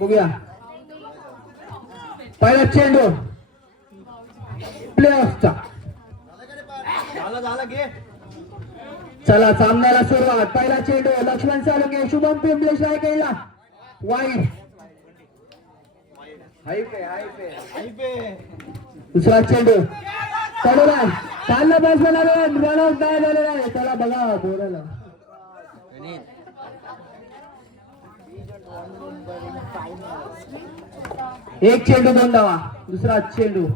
बघूया पहिला चेंडू प्ले ऑफचा. चला सामन्याला सुरुवात. पहिला चेंडू लक्ष्मण साळुंखे शुभम पिंपळे स्ट्राईक केला वाईड. दुसरा चेंडू चढवला चालला बॅट्समॅन रन आउट नाही झालेला आहे. चला बघा बोलायला एक चेंडू 2 धावा. दुसरा चेंडू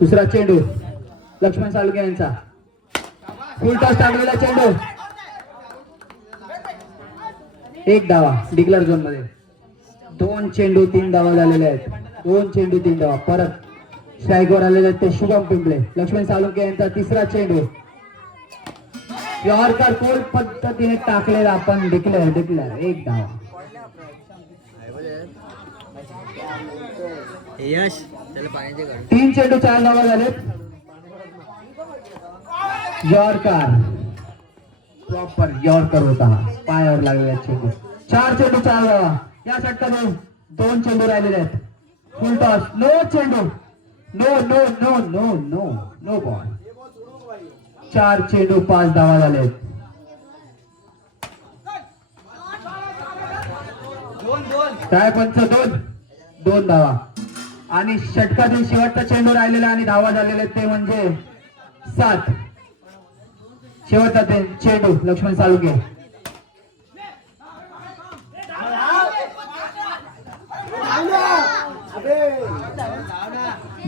दुसरा चेंडू लक्ष्मण साळुंखे यांचा फुल टॉस टाकलेला चेंडू 1 धावा. डिक्लेअर झोन मध्ये 2 चेंडू 3 धावा झालेले आहेत. 2 चेंडू 3 धावा. परत स्ट्राईकवर आलेले आहेत ते शुभम पिंपळे. लक्ष्मण साळुंखे यांचा तिसरा चेंडू यॉर्कर कोल पद्धतीने टाकलेला आपण डिक्लेअर 1 धावा. यश त्याला पाण्याचे काढ. 3 चेंडू 4 धावा झालेत. यॉर्कर प्रॉपर यॉर्कर होता पायावर लागलेला चेंडू. 4 चेंडू 4 धावा. या षटकाने 2 चेंडू राहिलेले आहेत. फुल टॉस नो चेंडू no no no no no no ball. 4 चेंडू 5 धावा झालेत. काय पंच 2 धावा आणि षटकातील शेवटचा चेंडू राहिलेला आणि धावा झालेले ते म्हणजे 7. शेवटचा चेंडू लक्ष्मण साळुंखे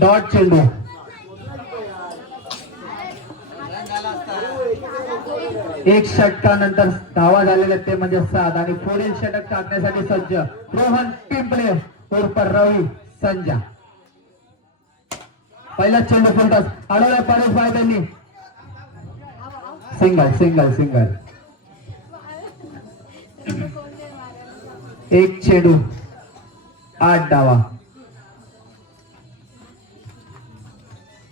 डॉट चेंडू. एक षटकानंतर धावा झालेले ते म्हणजे 7 आणि पुढील षटक टाकण्यासाठी सज्ज रोहन पिंपळे उर्फ रवी संजा. पहिला चेंडू फुलटॉस अडवला परेश भाई त्यांनी सिंगल सिंगल सिंगल. 1 चेंडू 8 धावा.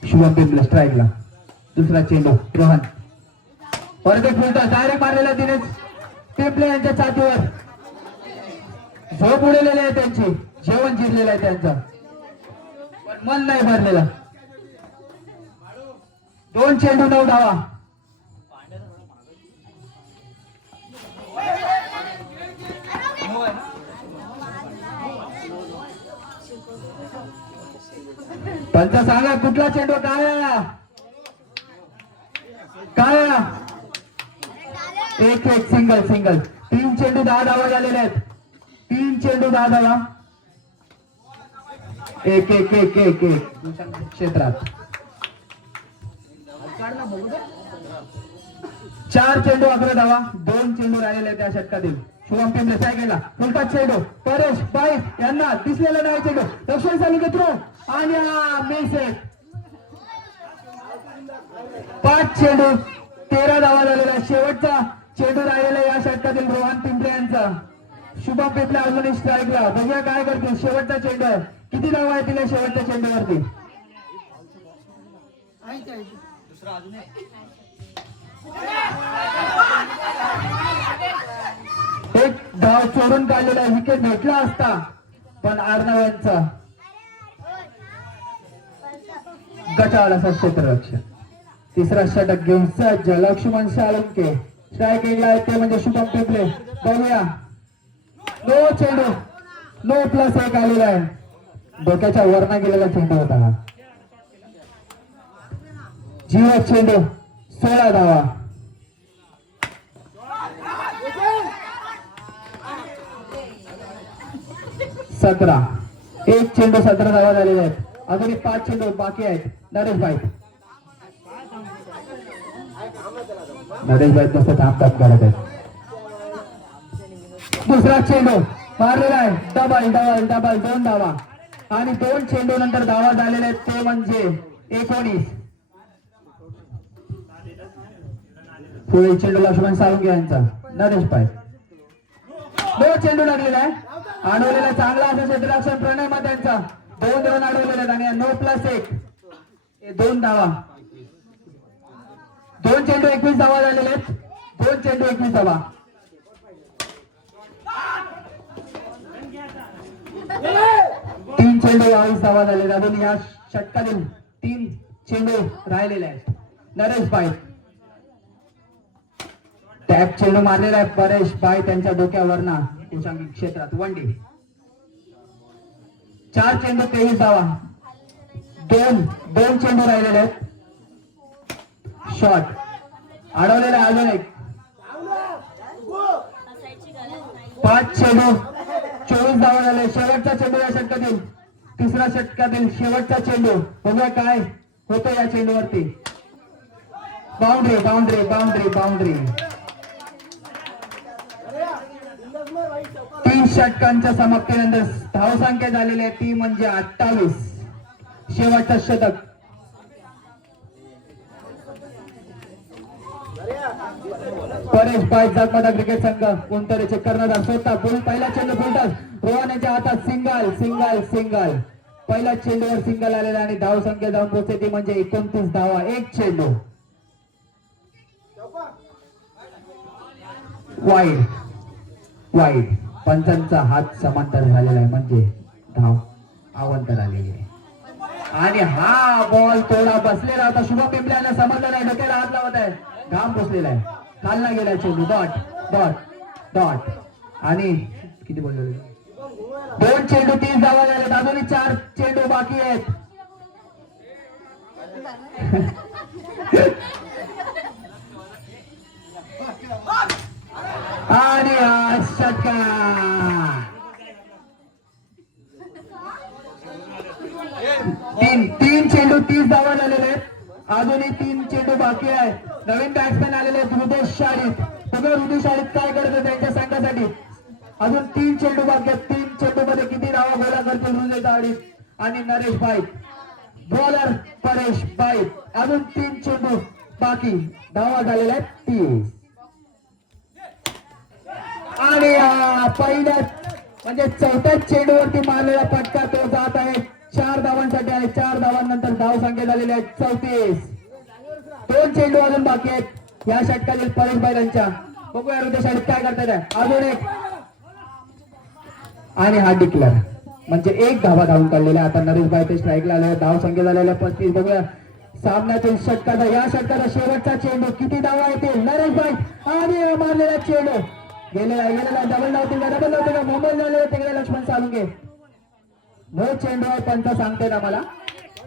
शुभम पिंपळे स्ट्राईकला. दुसरा चेंडू रोहन परत फुलटॉस डायरेक्ट मारलेला दिनेश पिंपळे यांच्या छातीवर. झोप उडलेली आहे त्यांची. जेवण जिरलेलं आहे त्यांचं पण मन नाही भरलेलं. 2 चेंडू 9 धावा. पंच सांगा कुठला चेंडू काय काय 1 सिंगल सिंगल. 3 चेंडू 10 धावा झालेले आहेत. 3 चेंडू 10 धावा. 1 क्षेत्रात 4 चेंडू 11 धावा. 2 चेंडू राहिलेले आहेत त्या षटकातील. शुभम पिंपळे सायकलला फुलटा चेंडू परेश बाई यांना दिसलेला नाही चेंडू. लक्ष्मण साळुंखे थ्रो आणि मिस. 5 चेंडू 13 धावा झालेला. शेवटचा चेंडू राहिलेला या षटकातील रोहन पिंपळे यांचा. शुभम पिंपळे अजूनही स्ट्राईकला. बघूया काय करतील. शेवटचा चेंडू आहे. किती धावा येतील या शेवटच्या चेंडूवरती. एक धाव चोरून काढलेला विकेट भेटला असता पण अर्णव यांचा गटावला क्षेत्ररक्षण. तिसरा षटक घेऊन सज्ज लक्ष्मण साळुंखे. स्ट्राईक आहे ते म्हणजे शुभम पिंपळे. बघूया नो चेंडू नो प्लस 1 आलेला आहे. डोक्याच्या वरना गेलेला चेंडू होता हा. 0 चेंडू 16 धावा. 17. 1 चेंडू 17 धावा झालेले आहेत. अजूनही 5 चेंडू बाकी आहेत. नरेश भाई नुसतं थांबतात करत आहेत. दुसरा चेंडू मारलेला आहे. डबल डबल डबल 2 धावा आणि 2 चेंडू नंतर धावा झालेले आहेत ते म्हणजे 19. पुढील चेंडू लक्ष्मण साळुंखे यांचा. नरेश भाई 2 चेंडू लागलेला आहे. अडवलेला चांगला असं क्षेत्ररक्षण प्रणय मत यांचा. 2 रन अडवलेले आहेत आणि 9 प्लस 1 2 धावा. 2 चेंडू 21 धावा झालेले आहेत. 2 चेंडू 21 धावा. तीन चेंडू 22 धावा झाले. अजून या षटकातील 3 चेंडू राहिलेले आहेत. नरेश बाई टॅप चेंडू मारलेला आहे. परेश बाई त्यांच्या डोक्यावरना कुशांकित क्षेत्रात. वनडी 4 चेंडू 23 धावा. दोन चेंडू राहिलेले आहेत. शॉट अडवलेला आहे. अजून एक 5 चेंडू 24 धावा झाले. शेवटचा चेंडू या षटकातील, तिसऱ्या षटकातील शेवटचा चेंडू. बघूया काय होतं या चेंडूवरती. Boundary boundary boundary boundary. 3 षटकांच्या समाप्तीनंतर धावसंख्या झालेली आहे ती म्हणजे 28. शेवटचं शतक. परेश बाई जागमाता क्रिकेट संघ कोणतरीचे कर्णधार स्वतः पहिला चेंडू फुलटॉस. रोहन यांच्या हातात सिंगल सिंगल सिंगल. पहिल्या चेंडूवर सिंगल आलेला आणि धावसंख्या जाऊन पोहोचते ती म्हणजे 29 धावा. एक चेंडू वाईड वाईड. पंचांचा हात समांतर झालेला आहे म्हणजे धाव अवांतर आलेली आहे. आणि हा बॉल थोडा बसलेला होता. शुभम पिंपल्याला समजलं नाही. डोक्याला हात लावत आहे. घाम पुसलेला आहे. खालना गेला चेंडू. Dot dot dot. आणि किती बोलले 2 चेंडू 30 धावा झाले. अजूनही 4 चेंडू बाकी आहेत. आणि षटकार. तीन चेंडू 30 धावा झालेले आहेत. अजूनही 3 चेंडू बाकी आहे. नवीन बॅट्समॅन आलेले आहेत. हृदय शाळीत. सगळं हृदय शाळीत काय करत त्यांच्या संघासाठी. अजून 3 चेंडू बाकी आहेत. 3 चेंडू मध्ये किती धावा गोळा करतील हृदय शाळीत आणि नरेश बाई. बॉलर परेश बाई. अजून 3 चेंडू बाकी. धावा झालेल्या आहेत 30. आणि पहिल्या म्हणजे चौथ्या चेंडूवरती मारलेला फटका तो जात आहे 4 धावांसाठी आहे. 4 धावांनंतर धाव संख्या झालेली आहे 34. 2 चेंडू अजून बाकी आहेत या षटकातील परेश बैलांच्या. बघूया हृदय शाळेत काय करतात. अजून एक आणि हा डिक्लेअर म्हणजे 1 धावा धावून काढलेला. आता नरेश बाई ते स्ट्राईकला आले. धाव संख्या झालेल्या 35. बघूया सामन्यातील षटकाचा या षटकाचा शेवटचा चेंडू किती धावा येतील. नरेश बाई आणि मारलेला चेंडू गेलेला डबल लावते का मुंबई झाले तिकडे लक्ष्मण सालुंगे. नो चेंडू आहे. पंच सांगते ना मला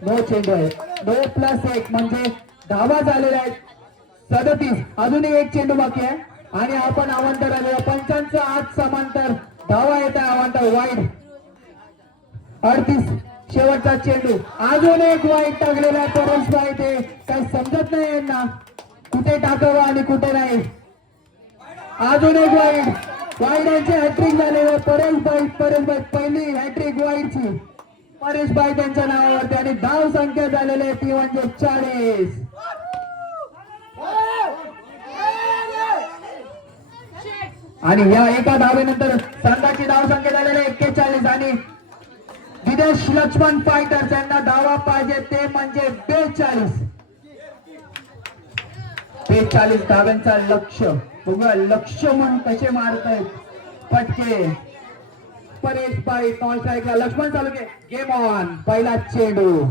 नो चेंडू आहे. 2+1 म्हणजे धावा झालेल्या आहेत 37. अजूनही 1 चेंडू बाकी आहे आणि आपण अवांतर आलेला. पंचांचा आत समांतर धावा येत आहे अवांतर. वाईड 38. शेवटचा चेंडू. अजून एक वाईड टाकलेला आहे परेश बाई. ते काही समजत नाही यांना कुठे टाकावं आणि कुठे नाही. अजून एक वाईड यांची हॅट्रिक झालेली. परेश बाई पहिली हॅट्रिक वाईडची परेश बाई त्यांच्या नावावरती आणि धाव संख्या झालेली आहे ती म्हणजे 40. आणि या एका धावेनंतर संघाची धाव संख्या झालेली आहे 41. आणि विदेश लक्ष्मण फायटर्स यांना धावा पाहिजे ते म्हणजे 42 धाव्यांचा लक्ष्य. बघा लक्ष म्हणून कसे मारतायत फटके. परेश बाई नॉन स्ट्राईकला. Laxman Salunkhe game on. पहिला चेंडू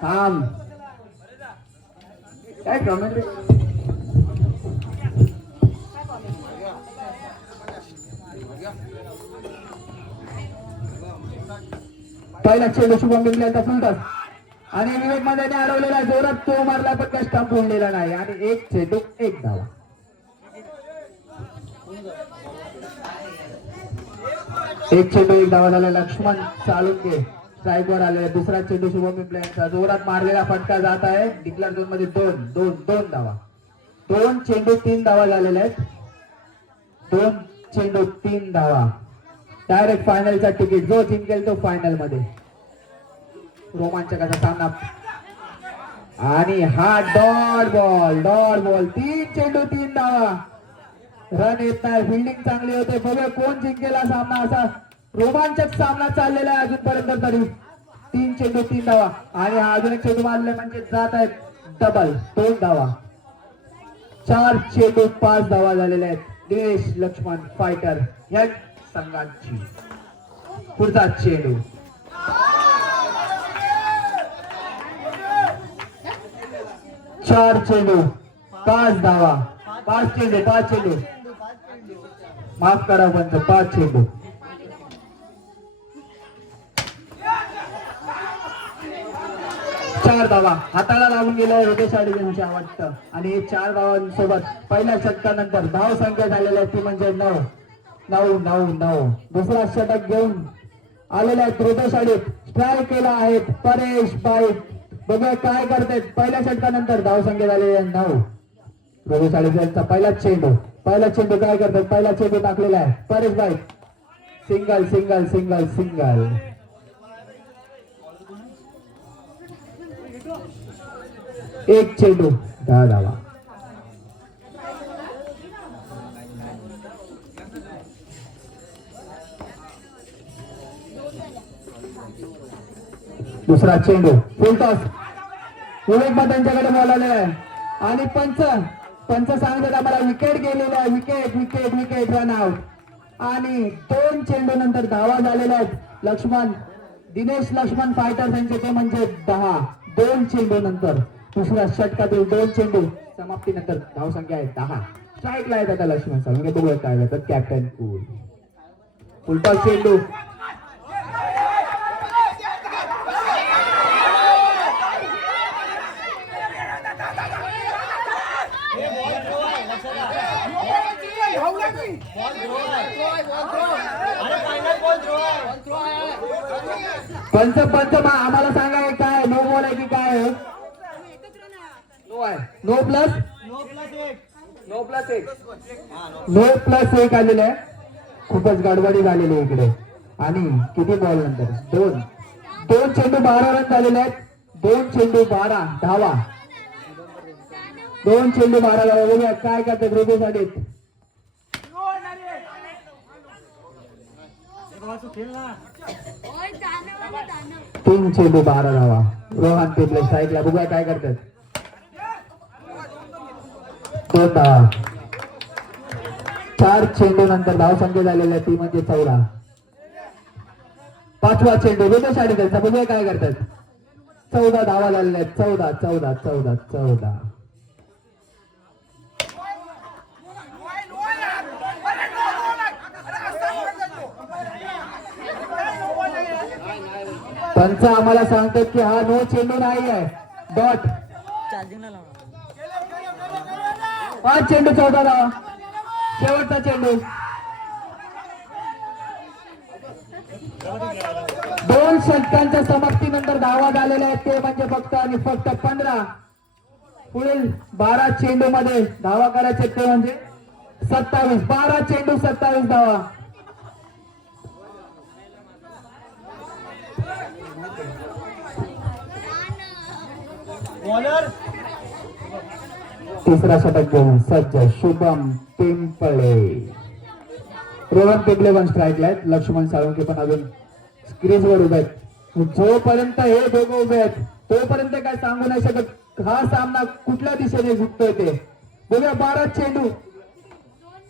थांब काय कमेंट. पहिला चेंडू शुभम बिंबलेचा फुलटॉस आणि विवेक मध्ये अडवलेला जोरात तो मारला पण काय स्टंप उडलेला नाही. आणि 1 चेंडू 1 धावा. एक चेंडू 1 धावा झाला. लक्ष्मण सालुंगे स्ट्राईकवर आले. दुसरा चेंडू शुभम बिंबले यांचा जोरात मारलेला फटका जात आहे. डिक्लेअर झोन मध्ये 2 धावा. 2 चेंडू 3 धावा झालेल्या आहेत. 2 चेंडू 3 धावा. डायरेक्ट फायनलचा तिकीट. जो जिंकेल तो फायनल मध्ये. रोमांचकाचा सामना. आणि हा डॉट बॉल 3 चेंडू 3 धावा. रन येत नाही. फिल्डिंग चांगली होते. बघूया कोण जिंकेल हा सामना. असा रोमांचक सामना चाललेला आहे अजूनपर्यंत तरी. 3 चेंडू 3 धावा. आणि हा अजून एक चेंडू मारले म्हणजे जात आहेत डबल 2 धावा. 4 चेंडू 5 धावा झालेल्या आहेत देश लक्ष्मण फायटर या संघाची. पुढचा चेंडू. चार चेंडू 5 धावा. 5 चेंडू माफ करा पंच. 5 चेंडू. चार धावा हाताला लागून गेल्या रोटेश यांच्या वाटतं. आणि 4 धावांसोबत पहिल्या षटकानंतर धाव संख्या झालेल्या ती म्हणजे 9. दुसरा षटक घेऊन आलेल्या रोटेश स्ट्राईक केला आहेत परेश बाईक. बघूया काय करतात. पहिल्या षटकानंतर धाव संख्या झालेल्या 9. रोटेश यांचा पहिला चेंडू काय करतात. पहिला चेंडू टाकलेला आहे परेश बाईक. सिंगल. एक चेंडू 10 धावा. दुसरा चेंडू फुल टॉस. विवेक त्यांच्याकडे बोलावलेला आहे आणि पंच सांगतात आम्हाला विकेट गेलेला आहे. Wicket run out. आणि 2 चेंडू नंतर धावा झालेल्या आहेत दिनेश लक्ष्मण फायटर्स यांचे ते म्हणजे 10. 2 चेंडू नंतर दुसऱ्या षटकातील 2 चेंडू समाप्तीनंतर धाव संख्या आहे 10. स्ट्राईकला आहेत आता लक्ष्मण सर. बघूया काय करतात कॅप्टन फुलटॉस चेंडू. पंच आम्हाला सांगा काय नो बॉल आहे की काय आहे. नो प्लस 1 आलेलं आहे. खूपच गडबडी झालेली आहे इकडे. आणि किती बॉल नंतर 2 चेंडू 12 रन झालेले आहेत. 2 चेंडू 12 धावा. 2 चेंडू 12 धावा. बघूया काय करतात रोबोसाठी. 3 चेंडू 12 धावा. रोहन पिपले स्ट्राईकला. बघूया काय करतात. 2 धावा. 4 चेंडू नंतर धाव संख्या झालेल्या ती म्हणजे 14. 5वा चेंडू रोबो साडी त्यांचा. बघूया काय करतात. 14 धावा झालेल्या आहेत. 14. पंच आम्हाला सांगतात की हा नो चेंडू नाही आहे. डॉट. 5 चेंडू 14 धावा. शेवटचा चेंडू. 2 षटकांच्या समाप्तीनंतर धावा झालेल्या आहेत ते म्हणजे फक्त आणि फक्त 15. पुढील 12 चेंडू मध्ये धावा करायचे ते म्हणजे 27. 12 चेंडू 27 धावा. तिसरा षटक घेऊन सज्ज शुभम पिंपळे. रोहन पिंपळे पण स्ट्राईकला आहेत. लक्ष्मण साळुंके पण अजून क्रीजवर उभे आहेत. जोपर्यंत हे दोघं उभे आहेत तोपर्यंत काय सांगू नाही शकत हा सामना कुठल्या दिशेने झुकतोय ते. बघूया 12 चेंडू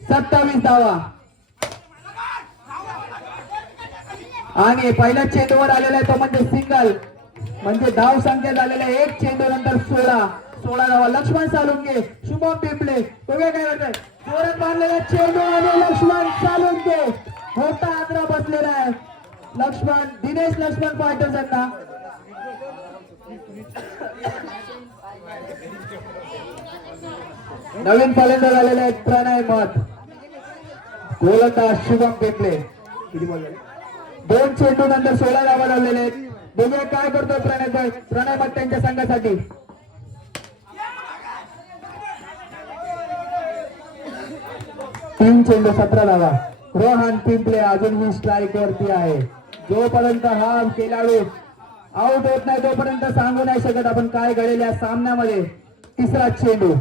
27 धावा. आणि पहिल्या चेंडूवर आलेला आहे तो म्हणजे सिंगल. म्हणजे धाव संख्या झालेल्या 1 चेंडू नंतर 16 धावा. लक्ष्मण साळुंके शुभम पिंपळे. बघूया काय करतात. जोरात मारलेला चेंडू आणि लक्ष्मण साळुंके. मोठा आदरा बसलेला आहे दिनेश लक्ष्मण फायटर्स यांना. नवीन फलंदाज झालेले आहेत प्रणय मत. गोलंदाज शुभम पिंपळे. किती बॉल झाले. 2 चेंडू नंतर 16 धावा लावलेले आहेत. बघूया काय करतोय प्रणय मत त्यांच्या संघासाठी. 3 चेंडू 17 धावा. रोहन पिंपळे अजूनही स्ट्राईक वरती आहे. जोपर्यंत हा खेळाडू आउट होत नाही तोपर्यंत सांगू नाही शकत आपण काय घडेल या सामन्यामध्ये. तिसरा चेंडू.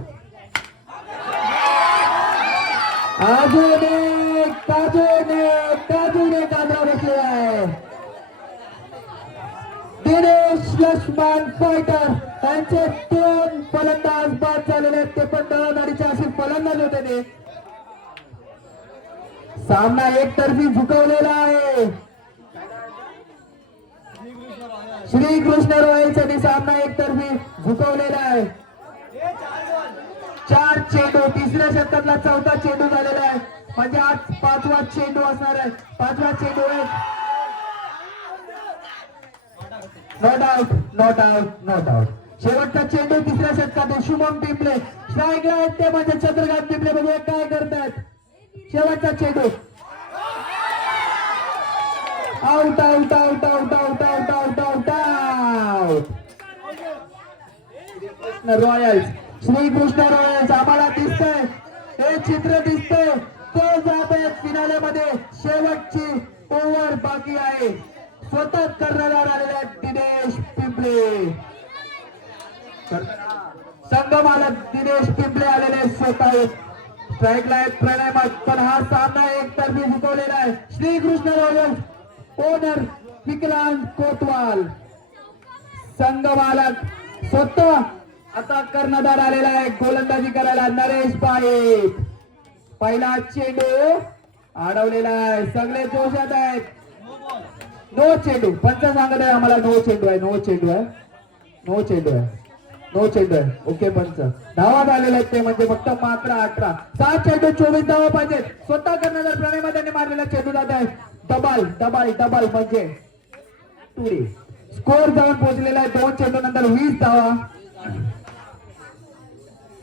काजूने कांद्रा बसलेला आहे. दिनेश लक्ष्मण फायटर त्यांचे 2 फलंदाज बाद झालेले आहेत. ते पण दळणारीचे असे फलंदाज होते ते. सामना एकतर्फी झुकवलेला आहे. श्रीकृष्ण रॉयल्ससाठी सामना एकतर्फी झुकवलेला आहे. 4 चेंडू, तिसऱ्या षटकातला चौथा चेंडू झालेला आहे, म्हणजे आज 5वा चेंडू असणार आहे. 5वा चेंडू आहे. Not out, not out, not out. शेवटचा चेंडू तिसऱ्या षटकात. शुभम पिंपले स्ट्राईकला आहेत ते, म्हणजे चंद्रकांत पिंपले बघूया काय करतात. शेवटचा चेंडू. Out out out out out out out out out. Royals, Shrikrishna royals आम्हाला दिसतंय, हे चित्र दिसतंय, ते जात आहेत फिनाले मध्ये. शेवटची ओव्हर बाकी आहे. स्वतः कर्णधार आलेले आहेत दिनेश पिंपळे. संघ मालक दिनेश पिंपळे आलेले स्वतः. स्ट्राईकला आहेत प्रणय मत, पण हा सामना एकतर्फी जिंकवलेला आहे. श्रीकृष्ण रॉयल्स ओनर विक्रांत कोतवाल, संघ मालक स्वतः. आता कर्णधार आलेला आहे गोलंदाजी करायला नरेश पाईप. पहिला चेंडू अडवलेला आहे, सगळे जोशात आहेत. नो चेंडू, पंच सांगत आहे आम्हाला नो चेंडू आहे, नो चेंडू आहे, नो चेंडू आहे, नो चेंडू आहे. ओके पंच. धावा झालेले आहेत ते, म्हणजे फक्त मात्र 18. 7 चेंडू 24 धावा पाहिजे. स्वतः कर्णधार प्रणय मध्ये मारलेला चेंडू जात आहे. डबल डबल डबल म्हणजे टुडी. स्कोर जाऊन पोहोचलेला आहे 2 चेंडू नंतर 20 धावा.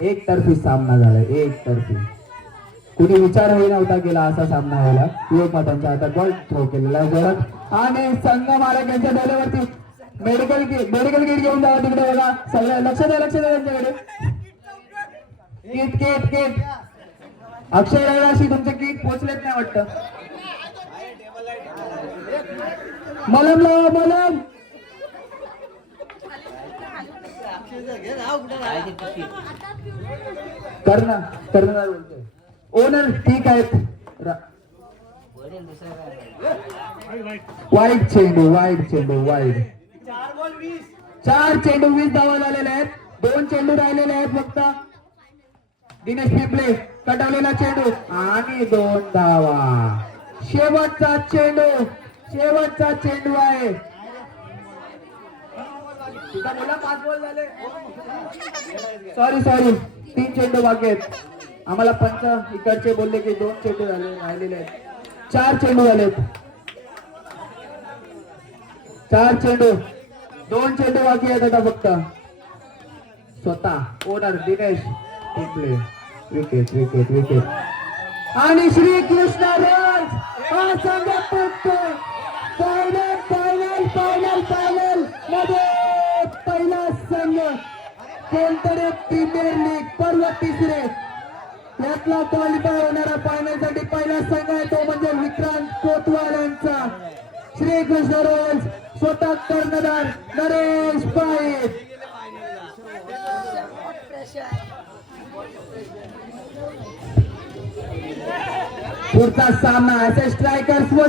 एकतर्फी सामना झाला, एकतर्फी. कुणी विचारही नव्हता केला असा सामना व्हायला. एकमतांच्या हातात बॉल थ्रो केलेला जोरात, आणि संघ मालक यांच्या डोळ्यावरती मेडिकल किट घेऊन जावा तिकडे बघा. सगळं लक्ष द्या, लक्ष द्या त्यांच्याकडे. Kit kit kit. अक्षय रहिवाशी तुमचे किट पोहोचलेच नाही वाटतं. मलम लावा, मलम. कर्णधार बोलतोय. ओनर ठीक आहेत. वाईट चेंडू, वाईट चेंडू, वाईट. 4 चेंडू 20 धावा झालेले आहेत. 2 चेंडू राहिलेले आहेत फक्त. दिनेश पिंपळे कटवलेला चेंडू आणि 2 धावा. शेवटचा चेंडू, शेवटचा चेंडू आहे. सॉरी सॉरी, 3 चेंडू बाकी आहेत. आम्हाला पंच इकडचे बोलले की 2 चेंडू राहिलेले आहेत. 4 चेंडू झालेत. 4 चेंडू, 2 चेंडू बाकी आहेत आता फक्त. स्वतः owner Dinesh Pimple. Wicket wicket wicket. आणि श्रीकृष्ण रॉयल्स हा संघ पोहोचतोय फायनल फायनल फायनल फायनल मध्ये. पहिला संघ कोणतरी प्रीमियर लीग पर्व 3रे यातला क्वालिफाय होणारा फायनल साठी पहिला संघ आहे, तो म्हणजे विक्रांत कोतवाल यांचा. श्रीकृष्ण रॉयल्स स्वतः कर्णधार नरेश पाईप. पुढचा सामना असे स्ट्रायकर्स व